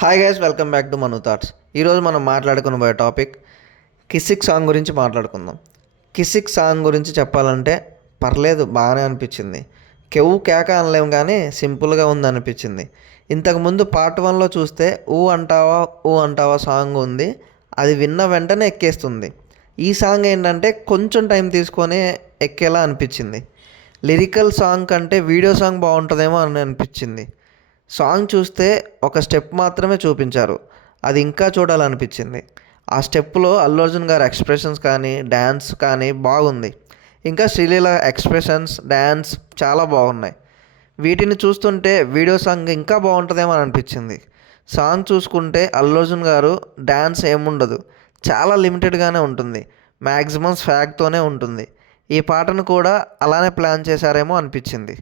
Hi guys, welcome back to Manu thoughts. ఈరోజు మనం మాట్లాడుకునే టాపిక్ కిసిక్ సాంగ్ గురించి మాట్లాడుకుందాం. కిసిక్ సాంగ్ గురించి చెప్పాలంటే పర్లేదు, బాగానే అనిపించింది. కెవ్వు కేక అనలేము కానీ సింపుల్గా ఉంది అనిపించింది. ఇంతకుముందు పార్ట్ 1లో చూస్తే ఊ అంటావా సాంగ్ ఉంది, అది విన్న వెంటనే ఎక్కేస్తుంది. ఈ సాంగ్ ఏంటంటే కొంచెం టైం తీసుకొని ఎక్కేలా అనిపించింది. లిరికల్ సాంగ్ కంటే వీడియో సాంగ్ బాగుంటుందేమో అని అనిపించింది. సాంగ్ చూస్తే ఒక స్టెప్ మాత్రమే చూపించారు, అది ఇంకా చూడాలనిపించింది. ఆ స్టెప్లో అల్లు అర్జున్ గారి ఎక్స్ప్రెషన్స్ కానీ డ్యాన్స్ కానీ బాగుంది. ఇంకా శ్రీలీల ఎక్స్ప్రెషన్స్ డ్యాన్స్ చాలా బాగున్నాయి. వీటిని చూస్తుంటే వీడియో సాంగ్ ఇంకా బాగుంటుందేమో అని అనిపించింది. సాంగ్ చూసుకుంటే అల్లు అర్జున్ గారు డ్యాన్స్ ఏముండదు, చాలా లిమిటెడ్గానే ఉంటుంది. మ్యాక్సిమం స్వాగ్తోనే ఉంటుంది. ఈ పాటను కూడా అలానే ప్లాన్ చేశారేమో అనిపించింది.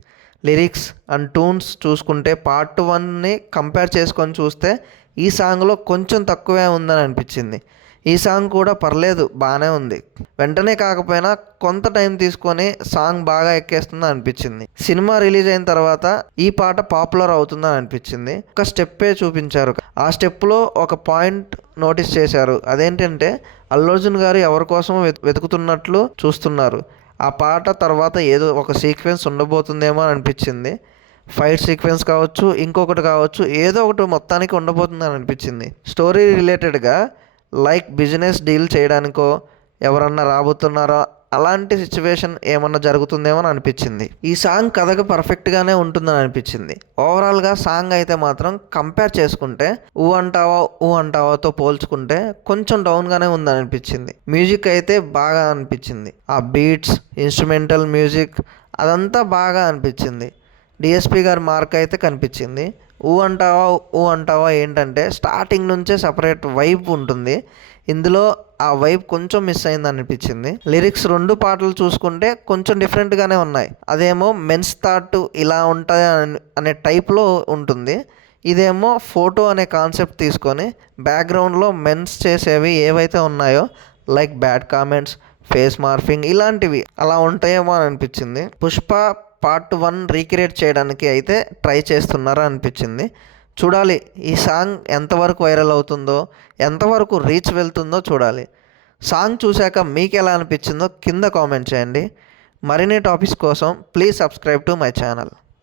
లిరిక్స్ అండ్ ట్యూన్స్ చూసుకుంటే పార్ట్ 1ని కంపేర్ చేసుకొని చూస్తే ఈ సాంగ్లో కొంచెం తక్కువే ఉందని అనిపించింది. ఈ సాంగ్ కూడా పర్లేదు, బాగానే ఉంది. వెంటనే కాకపోయినా కొంత టైం తీసుకొని సాంగ్ బాగా ఎక్కేస్తుందని అనిపించింది. సినిమా రిలీజ్ అయిన తర్వాత ఈ పాట పాపులర్ అవుతుందని అనిపించింది. ఒక స్టెప్పే చూపించారు, ఆ స్టెప్లో ఒక పాయింట్ నోటీస్ చేశారు. అదేంటంటే అల్లు అర్జున్ గారు ఎవరి కోసం వెతుకుతున్నట్లు చూస్తున్నారు. ఆ పాట తర్వాత ఏదో ఒక సీక్వెన్స్ ఉండబోతుందేమో అని అనిపించింది. ఫైట్ సీక్వెన్స్ కావచ్చు, ఇంకొకటి కావచ్చు, ఏదో ఒకటి మొత్తానికి ఉండబోతుందని అనిపించింది. స్టోరీ రిలేటెడ్గా లైక్ బిజినెస్ డీల్ చేయడానికో ఎవరన్నా రాబోతున్నారో అలాంటి సిచ్యువేషన్ ఏమన్నా జరుగుతుందేమో అని అనిపించింది. ఈ సాంగ్ కథకు పర్ఫెక్ట్గానే ఉంటుందని అనిపించింది. ఓవరాల్గా సాంగ్ అయితే మాత్రం కంపేర్ చేసుకుంటే ఊ అంటావాతో పోల్చుకుంటే కొంచెం డౌన్గానే ఉందని అనిపించింది. మ్యూజిక్ అయితే బాగా అనిపించింది. ఆ బీట్స్, ఇన్స్ట్రుమెంటల్ మ్యూజిక్ అదంతా బాగా అనిపించింది. డిఎస్పి గారి మార్క్ అయితే కనిపించింది. ఊ అంటావా ఏంటంటే స్టార్టింగ్ నుంచే సపరేట్ వైబ్ ఉంటుంది. ఇందులో ఆ వైబ్ కొంచెం మిస్ అయింది అనిపించింది. లిరిక్స్ 2 పాటలు చూసుకుంటే కొంచెం డిఫరెంట్గానే ఉన్నాయి. అదేమో మెన్స్ థాట్ ఇలా ఉంటాయి అనే టైప్లో ఉంటుంది. ఇదేమో ఫోటో అనే కాన్సెప్ట్ తీసుకొని బ్యాక్గ్రౌండ్లో మెన్స్ చేసేవి ఏవైతే ఉన్నాయో like bad comments, face morphing ఇలాంటివి అలా ఉంటాయేమో అని అనిపించింది. పుష్ప పార్ట్ 1 రీక్రియేట్ చేయడానికి అయితే ట్రై చేస్తున్నారా అనిపించింది. చూడాలి ఈ సాంగ్ ఎంతవరకు వైరల్ అవుతుందో, ఎంతవరకు రీచ్ వెళ్తుందో చూడాలి. సాంగ్ చూశాక మీకు ఎలా అనిపించిందో కింద కామెంట్ చేయండి. మరిన్ని టాపిక్స్ కోసం please subscribe to my channel.